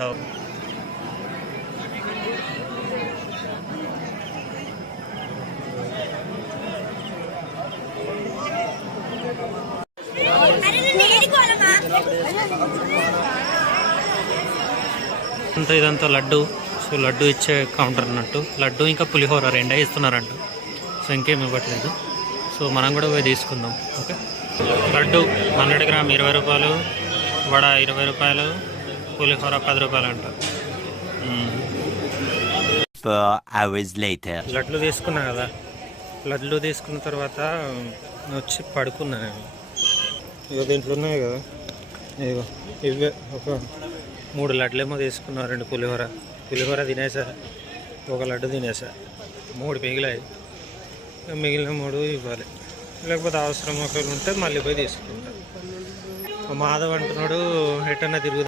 ఇదంతా. అంతా ఇదంతా లడ్డు. సో లడ్డు ఇచ్చే కౌంటర్ అన్నట్టు. లడ్డు ఇంకా పులిహోర రెండే ఇస్తున్నారంట. సో ఇంకేం ఇవ్వట్లేదు. సో మనం కూడా పోయి తీసుకుందాం. ఓకే, లడ్డు 100 గ్రామ్ 20 రూపాయలు, వడ 20 రూపాయలు, పులిహోర 10 రూపాయలు అంట. లడ్లు తీసుకున్నా కదా, లడ్లు తీసుకున్న తర్వాత వచ్చి పడుకున్నా నేను. ఇక దీంట్లో ఉన్నాయి కదా, ఇగో ఇవే ఒక 3 లడ్లేమో తీసుకున్నా, 2 పులిహోర తినేసా, 1 లడ్డు తినేసా, 3 మిగిలాయి. మిగిలిన 3 ఇవ్వాలి, లేకపోతే అవసరం ఒకరు ఉంటే మళ్ళీ పోయి తీసుకుంటా. మాధవ్ అంటున్నాడు ఎటన్నా తిరుగుతా